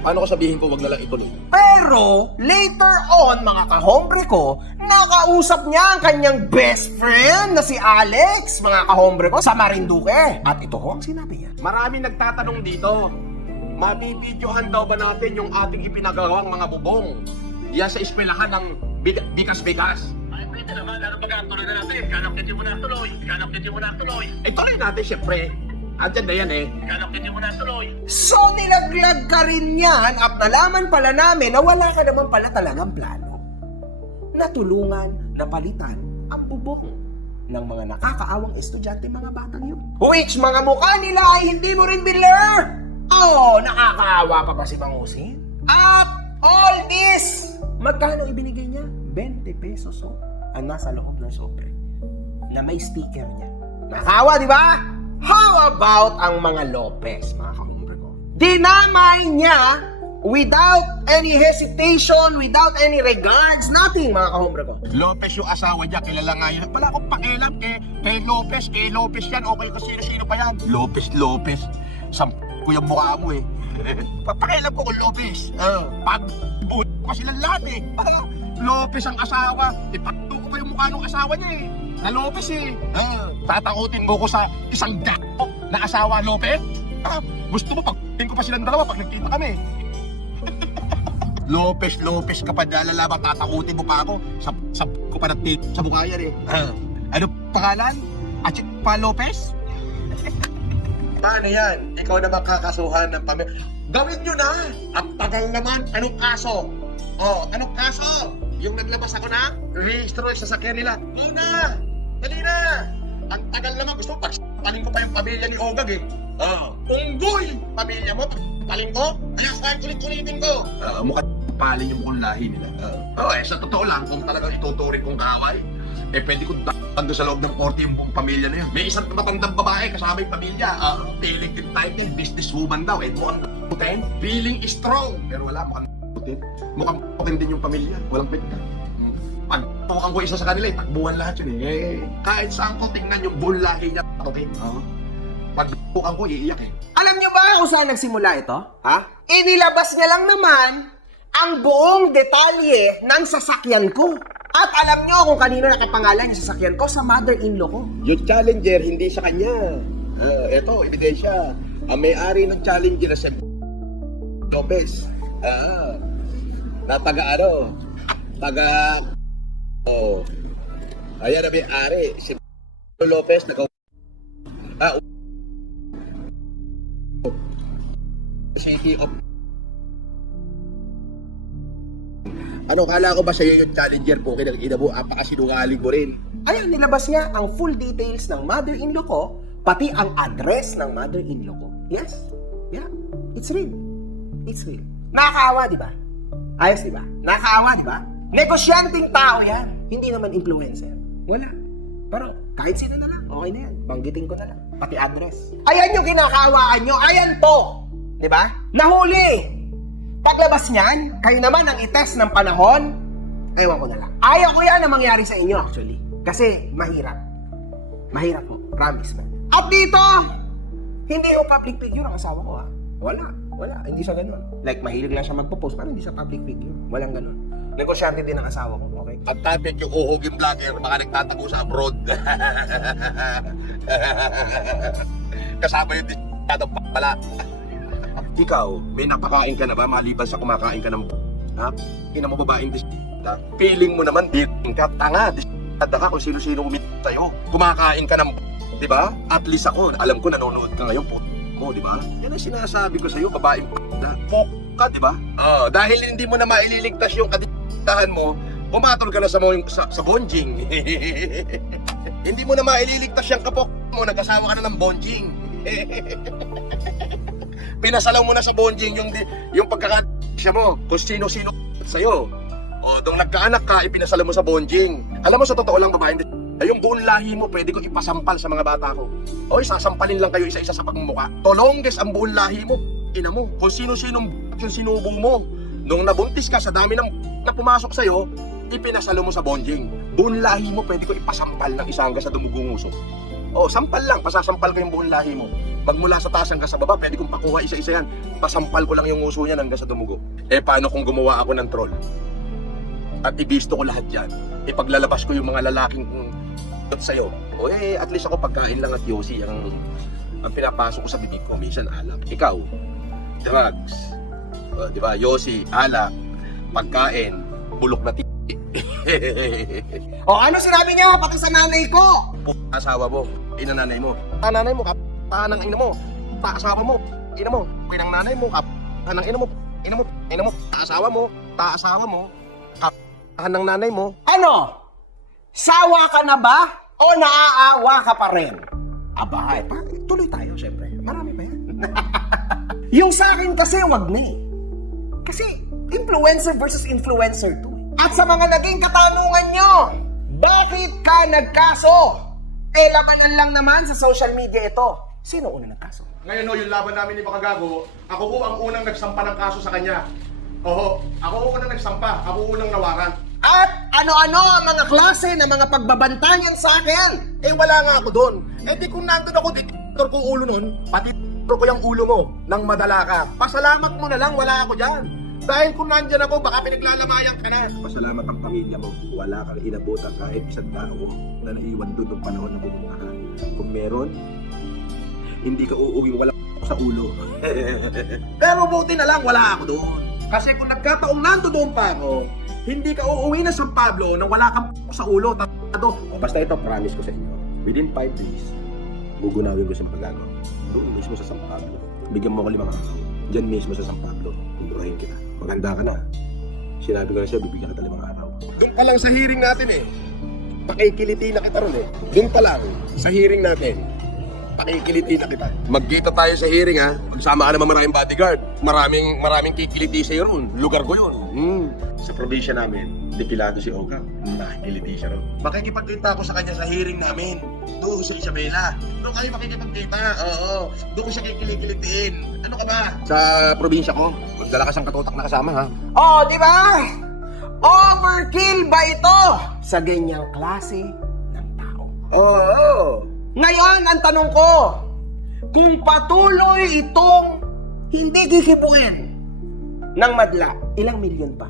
Paano ko sabihin ko wag na lang ituloy? Pero, later on, mga kahombre ko, nakausap niya ang kanyang best friend na si Alex, mga kahombre ko, sa Marinduque. At ito ho ang sinabi niya. Maraming nagtatanong dito, mabibidyohan daw ba natin yung ating ipinagawang mga bubong? Diyan sa eskwelahan ng bigas-bigas. Ay, pwede naman. Ano ba tuloy na natin? Kanang hindi mo na tuloy. Tuloy natin, syempre. Andyan na yan Kanang hindi mo na tuloy. So, nilaglag ka rin yan at nalaman pala namin na wala ka naman pala talagang plano. Natulungan, napalitan ang bubong ng mga nakakaawang estudyante, mga batang yun. Which mga mukha nila ay hindi mo rin binler. Nakakaawa pa ba si Mangusin? At all this, magkano ibinigay niya? 20 pesos ang nasa loob ng sobre na may sticker niya. Nakakaawa, di ba? How about ang mga Lopez, mga kahumbre ko? Dinamay niya without any hesitation, without any regards, nothing, mga kahombre ko. Lopez yung asawa niya, kilala nga yun. Wala akong pakialam kay Lopez yan, okay kung sino-sino pa yan. Lopez. Ko yung mukha mo eh. Papakialam ko kung Lopez. Pag buhay pa silang lahat eh. Lopez ang asawa. Ipagto ko pa yung mukha ng asawa niya eh. Na Lopez eh. Tatakutin mo ko sa isang gato na asawa Lopez? Gusto mo pagpapin ko pa silang dalawa pag nagkita kami. Lopez ka pa dalala ba? Tatakutin mo pa ako. Sa ko pa nagtip sa mukha yan eh. Ano pangalan? Achik pa Lopez? Paano yan? Ikaw na makakasuhan ng pamilya. Gawin nyo na! Ang tagal naman. Anong kaso? Anong kaso? Yung naglabas ako na rehistro sa sasakyan nila. Dali na! Ang tagal naman. Gusto mo, pagpaling ko pa yung pamilya ni Ogag eh. Unggoy! Pamilya mo, pagpaling ko? Ayos kahit kulit-kulitin ko. Mukhang palin yung mukhang lahi nila. Sa totoo lang, kung talagang ituturing kong kaaway, pwede ko ando sa loob ng 40 yung buong pamilya na yun. May isang matandang babae kasama yung pamilya. Feeling in title, businesswoman daw. Mukhang putin. Feeling strong. Pero wala, mukhang putin. Mukhang putin din yung pamilya. Walang pwede. Pag tukan ko isa sa kanila, takbuhan lahat yun eh. Kahit saan ko tingnan yung buong lahi niya. Okay? Pag tukan ko, iiyak eh. Alam niyo ba kung saan nagsimula ito? Inilabas niya lang naman ang buong detalye ng sasakyan ko. At alam niyo kung kanino nakapangalan yung sasakyan ko? Sa mother-in-law ko. Yung Challenger, hindi sa kanya. Ito, ebidensya. Ang may-ari ng Challenger na si Lopez. Na ayan na may-ari. Si Lopez, City of... Ano, kala ko ba sa'yo yung Challenger po? Kinag-ina mo, apakasinungaling mo rin. Ayun, nilabas niya ang full details ng mother-in-law ko, pati ang address ng mother-in-law ko. Yes. Yeah. It's real. Nakakaawa, di ba? Ayos, di ba? Nakakaawa, di ba? Negosyanteng tao yan. Hindi naman influencer. Wala. Pero kahit sino na lang, okay na yan. Banggitin ko na lang. Pati address. Ayan yung kinakaawaan nyo. Ayan to. Di ba? Nahuli. Paglabas niyan, kayo naman ang itest ng panahon, ewan ko na lang. Ayaw ko yan na mangyari sa inyo actually. Kasi mahirap. Mahirap po. Promise man. At dito, hindi ko public figure ang asawa ko Wala. Hindi siya ganun. Like, mahilig lang siya magpo-post, pero hindi siya public figure. Walang ganun. Negosyante din ang asawa ko, okay? Ang topic yung uhuging vlogger, baka nagtatago sa abroad. Kasama yung disyadong pala. Ikaw, may napakain ka na ba maliban sa kumakain ka ng ina mo babaeng disyada? Feeling mo naman, ka tanga, disyada ka kung sino-sino umit sa'yo. Kumakain ka ng di ba? At least ako, alam ko nanonood ka ngayon mo, di ba? Yan ang sinasabi ko sa'yo, babaeng ka, di ba? Dahil hindi mo na maililigtas yung kadiktahan mo, pumatol ka na sa bonjing. Hindi mo na maililigtas yung kapok mo, nag-asawa ka na ng bonjing. Pinasalaw mo na sa bonjing yung pagkakasya mo, kung sino-sino sa'yo. Doon nagkaanak ka, ipinasalaw mo sa bonjing. Alam mo, sa totoo lang, babaeng yung buong lahi mo, pwede ko ipasampal sa mga bata ko. Sasampalin lang kayo isa-isa sa pagmumukha. Tolongges ang buong lahi mo, ina mo. Kung sino-sinong yung sinubo mo. Nung nabuntis ka, sa dami na pumasok sa'yo, ipinasalo mo sa bonjing. Buong lahi mo, pwede ko ipasampal ng isa hanggang sa dumugong uso. Sampal lang, pasasampal ko yung buong lahi mo. Magmula sa taas hanggang sa baba, pwede kong pakuha isa-isa yan. Pasampal ko lang yung uso niyan hanggang sa dumugo. Paano kung gumawa ako ng troll? At ibisto ko lahat yan. Paglalabas ko yung mga lalaking sa'yo. At least ako pagkain lang at yosi ang pinapasok ko sa bibig ko. Minsan alak. Ikaw, drugs. Di ba? Yosi, alak, pagkain, bulok na ano sinabi niya pati sa nanay ko? Asawa mo, inananay mo. Nanay mo, kapanang ina mo. Asawa mo, ina mo. Pinang nanay mo, kapanang ina mo. Ina mo, asawa mo, kapanang nanay mo. Ano? Sawa ka na ba? O naaawa ka pa rin? Aba, tuloy tayo syempre. Marami pa yan. Yung sa akin kasi, wag na eh. Kasi, influencer versus influencer to. At sa mga naging katanungan nyo, bakit ka nagkaso? Labanan lang naman sa social media ito. Sino una nagkaso? Ngayon ho, yung laban namin ni Makagago, ako ho ang unang nagsampa ng kaso sa kanya. Oho, ako ho unang nagsampa, ako unang nawaran. At ano-ano ang mga klase ng mga pagbabantayan sa akin? Eh wala nga ako doon. Eh di kung nandun ako, diktator ko ulo nun, pati ko yung ulo mo nang madala ka. Pasalamat mo na lang, wala ako dyan. Dahil kung nandyan ako, baka pinaglalamayan ka na. Pasalamat ang pamilya mo. Wala kang inabutan kahit isang tao na naiwan doon ng panahon na pumunta ka. Kung meron, hindi ka uuwing wala sa ulo. Pero buti na lang, wala ako doon. Kasi kung nagkataong nandoon pa ako, hindi ka uuwi na San Pablo nang wala kang sa ulo. O basta ito, promise ko sa inyo. Within 5 days, gugunawin ko sa Makagago. Doon mismo sa San Pablo. Bigyan mo ko 5 araw. Diyan mismo sa San Pablo. Tundurahin kita. Maganda ka na. Sinabi ko na siya, bibigyan kita 5 araw. Doon pa lang sa hearing natin eh. Pakikiliti na kita ron eh. Doon pa lang sa hearing natin. Pakikiliti na kita. Magkita tayo sa hearing ha. Magsama ka naman maraming bodyguard. Maraming kikiliti sa'yo ron. Lugar ko yun. Sa probinsya namin, depilado si Oga. Nakikiliti siya ron. Makikipagkita ako sa kanya sa hearing namin. Doon sa Isabela. Doon kayo makikipagkita. Oo. Doon ko siya kikilitiin. Ano ka ba? Sa probinsya ko, magdala ka siyang katutak na kasama ha. Oh, di ba? Overkill ba ito sa ganyang klase ng tao? Oo. Ngayon, ang tanong ko, kung patuloy itong hindi gigibuin ng madla, ilang milyon pa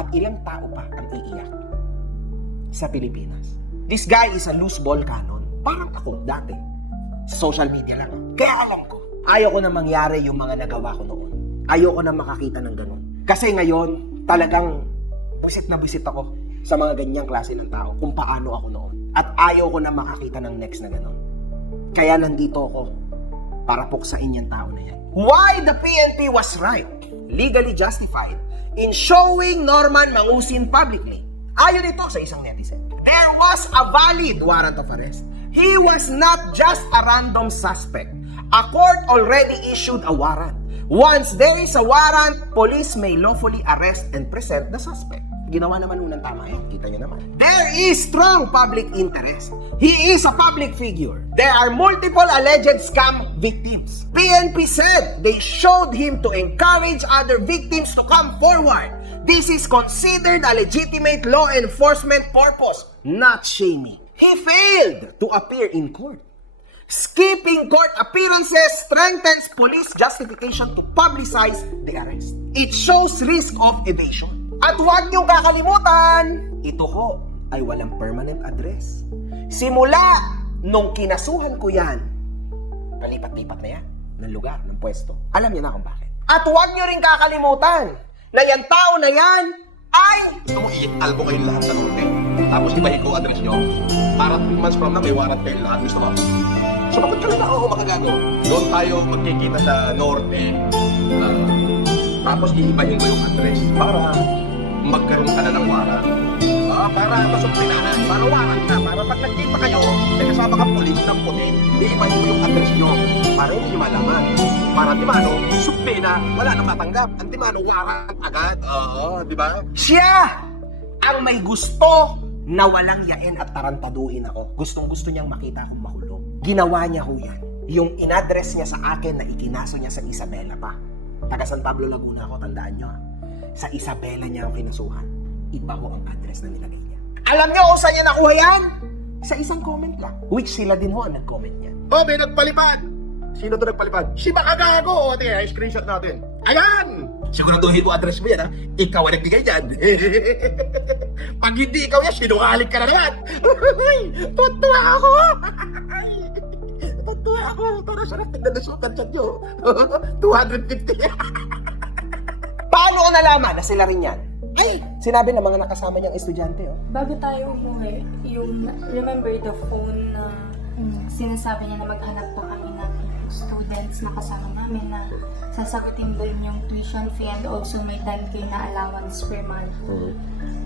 at ilang tao pa ang iiyak sa Pilipinas? This guy is a loose ball cannon. Parang ako dati. Social media lang. Kaya alam ko, ayoko na mangyari yung mga nagawa ko noon. Ayoko na makakita ng ganun. Kasi ngayon, talagang busit na busit ako sa mga ganyang klase ng tao kung paano ako noon. At ayaw ko na makakita ng next na gano'n. Kaya nandito ako para puksain yung tao na yan. Why the PNP was right, legally justified, in showing Norman Mangusin publicly. Ayon ito sa isang netizen. There was a valid warrant of arrest. He was not just a random suspect. A court already issued a warrant. Once there is a warrant, police may lawfully arrest and present the suspect. Ginawa naman nung tama yun. Kita nyo naman. There is strong public interest. He is a public figure. There are multiple alleged scam victims. PNP said they showed him to encourage other victims to come forward. This is considered a legitimate law enforcement purpose, not shaming. He failed to appear in court. Skipping court appearances strengthens police justification to publicize the arrest. It shows risk of evasion. At huwag niyong kakalimutan, ito ko ay walang permanent address. Simula nung kinasuhan ko yan, palipat-lipat na yan ng lugar, ng pwesto. Alam niyo na kung bakit. At huwag niyo rin kakalimutan na yung tao na yan ay... Albo kayong lahat sa norte. Tapos ibahin ko address nyo. Para 3 months from now, may warrant kayo lahat. Gusto mo? Sumagot ka lang ako, Makagago. Doon tayo magkikita sa norte. Tapos iibahin ko yung address para magkaroon ka na ng warrant. Para masumpinahan, para warrant na. Para pag nagkita kayo, may kasama kang polis ng puti, iibahin ko yung address nyo. Para hindi malaman. Para di mano, sumpina, wala nang matanggap. Ang di mano, warrant agad. Di ba? Siya ang may gusto na walang yain at tarantaduhin ako. Gustong-gusto niyang makita akong makulong. Ginawa niya ho yan. Yung in-address niya sa akin na ikinaso niya sa Isabela pa. Taga San Pablo, Laguna ako, tandaan nyo. Sa Isabela niya ang kinasuhan. Iba ho ang address na nilagay niya. Alam niyo kung saan niya nakuha yan? Sa isang comment lang. Which sila din ho ang nag-comment niya. May nagpalipad! Sino to nagpalipad? Si Makagago! Tingnan, screenshot natin. Ayan! Siguraduhin mo address mo yan, ha? Ikaw ang nagbigay dyan. Pag hindi ikaw yan, sinungaling ka na naman. Tutuwa ako! Tutuwa ako! Para sa natin na nasukat sa nyo. 250. Paano ko nalaman na sila rin yan? Ay! Sinabi ng mga nakasama niyang estudyante, oh. Bago tayo umuwi, yung remember the phone na sinasabi niya na maghanap po kami ng students na kasama namin na sasagutin doon yung tuition fee and also may 10K na allowance per month.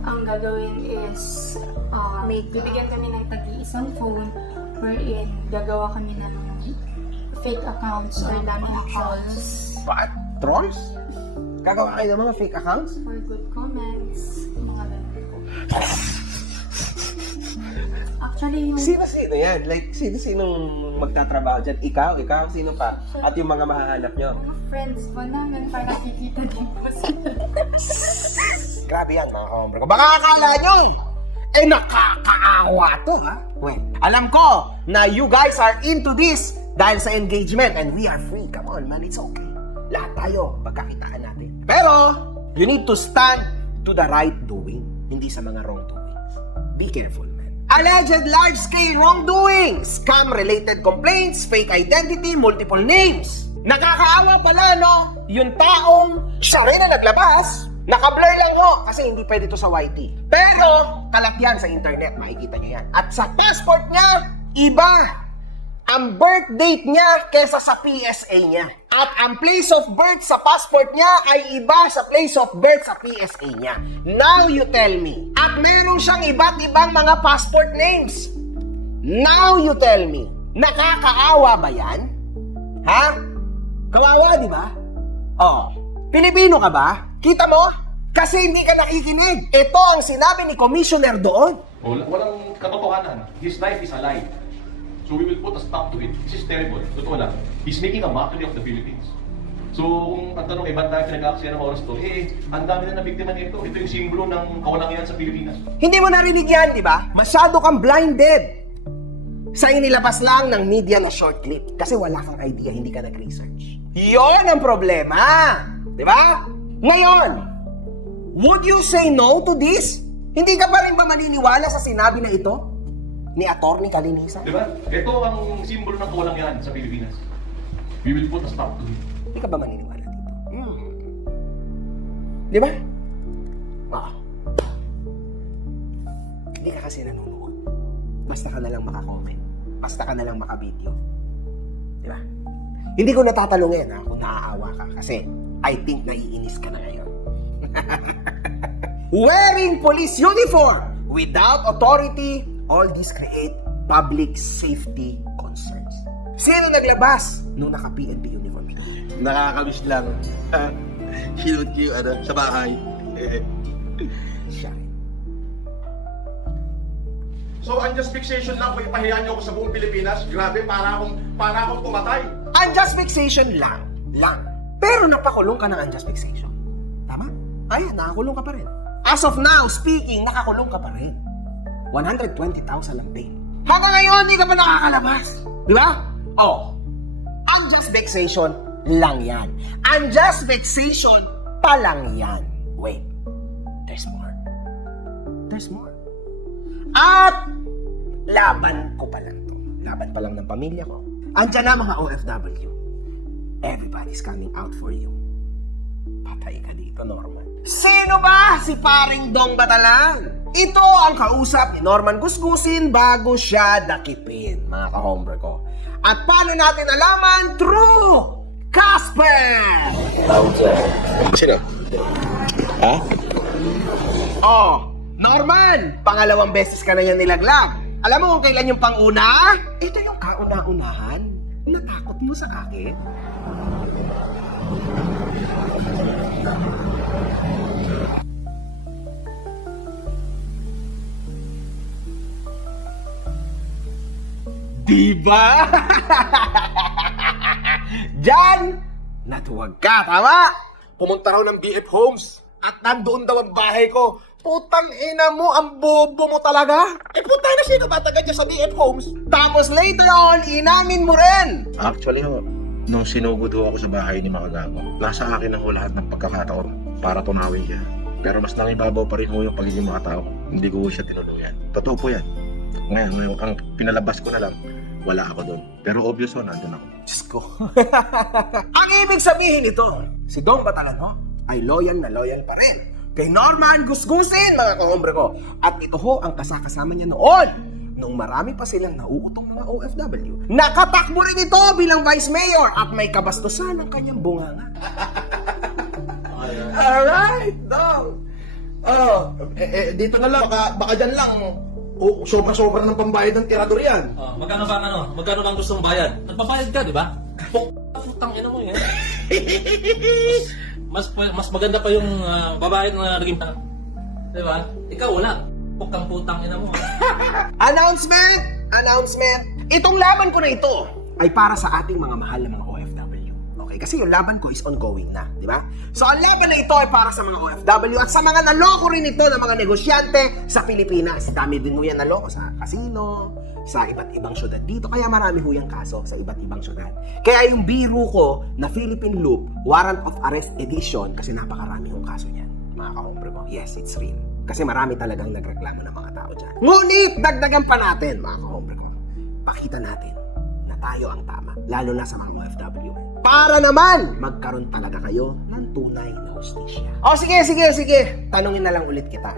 Ang gagawin is may bibigyan kami ng tag-iisang phone wherein gagawa kami ng fake accounts or dummy accounts. What? Trolls? Gagawa kayo ng mga fake accounts? For good comments, mga ganun po. Actually, yung... Sino yan? Like, sino-sinong magtatrabaho dyan? Ikaw? Sino pa? At yung mga mahahanap nyo? Mga friends po namin, para nakikita din po sila. Grabe yan, mga kahombre ko. Baka akala nyo, nakakaawa to, ha? Wait, alam ko na you guys are into this dahil sa engagement and we are free. Come on, man, it's okay. Lahat tayo, magkakitaan natin. Pero, you need to stand to the right doing, hindi sa mga wrong doings. Be careful, man. Alleged large-scale wrongdoing, scam-related complaints, fake identity, multiple names. Nakakaawa pala, no? Yung taong siya rin na naglabas, naka-blur lang ho, kasi hindi pwede to sa YT. Pero, kalat yan sa internet, makikita nyo yan. At sa passport niya, iba ang birth date niya kesa sa PSA niya. At ang place of birth sa passport niya ay iba sa place of birth sa PSA niya. Now you tell me. At meron siyang iba't ibang mga passport names. Now you tell me. Nakakaawa ba yan? Ha? Kawawa, di ba? Oh. Pilipino ka ba? Kita mo? Kasi hindi ka nakikinig. Ito ang sinabi ni Commissioner doon. Walang katotohanan. His life is a lie. So we will put a stop to it. This is terrible. Totoo lang. He's making a mockery of the Philippines. So kung ang tanong, ba't tayo pinag-aaksaya ng oras to? Ang dami na nabiktima nito. Ito yung simbolo ng kawalangan sa Pilipinas. Hindi mo narinig yan, di ba? Masyado kang blinded sa inilabas lang ng media na short clip. Kasi wala kang idea, hindi ka nag-research. Yon ang problema. Di ba? Ngayon, would you say no to this? Hindi ka pa rin ba maniniwala sa sinabi na ito ni Atty. Kalinisan? Diba? Ito ang simbolo ng kawalangan sa Pilipinas. We will put a stop to it. Hindi ka ba maniniwala dito? Di ba? Hindi ka kasi nanonood. Basta ka na lang maka-comment. Basta ka na lang maka-video. Di ba? Hindi ko natatalungin kung naaawa ka kasi I think naiinis ka na ngayon. Wearing police uniform without authority, all this create public safety concerns. Sino naglabas nung naka-PNP uniform? Nakakamiss lang. Sinut ko yung sa bahay. Siya. So, unjust fixation lang, kung ipahiyan niyo ako sa buong Pilipinas, grabe, para akong pumatay. Unjust fixation lang. Pero napakulong ka ng unjust fixation. Tama? Ayan, nakakulong ka pa rin. As of now, speaking, nakakulong ka pa rin. 120,000 lang bail. Hanggang ngayon, hindi ka pa nakakalabas. Di ba? Oh, unjust vexation lang yan. Unjust vexation pa lang yan. Wait, there's more. There's more. At laban ko pa lang to. Laban pa lang ng pamilya ko. Andiyan na mga OFW. Everybody's coming out for you. Patay ka dito, Norman. Sino ba si paring Dong Batalan? Ito ang kausap ni Norman Gusgusin bago siya dakipin, mga kahombre ko. At paano natin alaman? True! Casper! Sino? Ha? Oh, Norman! Pangalawang beses ka na yan nilaglag. Alam mo kung kailan yung panguna? Ito yung kauna-unahan. Natakot mo sa akin? Diba? Diyan, natuwag ka, tama? Pumunta raw ng BF Homes at nandoon daw ang bahay ko. Putang ina mo, ang bobo mo talaga. Putang na sino ba taga dyan sa BF Homes? Tapos later on, inamin mo rin. Actually nung sinugod ako sa bahay ni Makagago, nasa akin ang lahat ng pagkakataon para tunawin siya. Pero mas nangibabaw pa rin yung pagiging makatao. Hindi ko siya tinuluyan. Totoo po yan. Ngayon, ang pinalabas ko na lang, wala ako doon. Pero obvious nandun ako. Diyos ko. Ang ibig sabihin nito, si Dong Batalan ay loyal na loyal pa rin kay Norman Gusgusin, mga kahombre ko. At ito ho ang kasakasama niya noon nung marami pa silang nauutong mga OFW. Nakatakbo rin ito bilang Vice Mayor at may kabastusan ang kanyang bunganga. Alright, Dong. Dito na lang, baka dyan lang, sobra-sobra ng pambayad ng tirador yan. Magkano bang gusto mong bayad? Nagpabayad ka, di ba? Putang ina mo yan. Mas maganda pa yung babae na naging di ba? Ikaw wala. Putang ina mo. Announcement! Itong laban ko na ito ay para sa ating mga mahal na mga OFW. Okay? Kasi yung laban ko is ongoing na, di ba? So, ang laban na ito ay para sa mga OFW at sa mga naloko rin ito ng mga negosyante sa Pilipinas. Dami din mo yan naloko sa casino, sa iba't ibang syudad dito. Kaya marami ho yung kaso sa iba't ibang syudad. Kaya yung biro ko na Philippine Loop, Warrant of Arrest Edition, kasi napakarami yung kaso niyan. Mga kahombre mo, yes, it's real. Kasi marami talagang nagreklamo ng mga tao dyan. Ngunit, dagdagan pa natin, mga kahombre ko. Pakita natin na tayo ang tama, lalo na sa mga OFW. Para naman, magkaroon talaga kayo ng tunay na hustisya. O sige. Tanungin na lang ulit kita.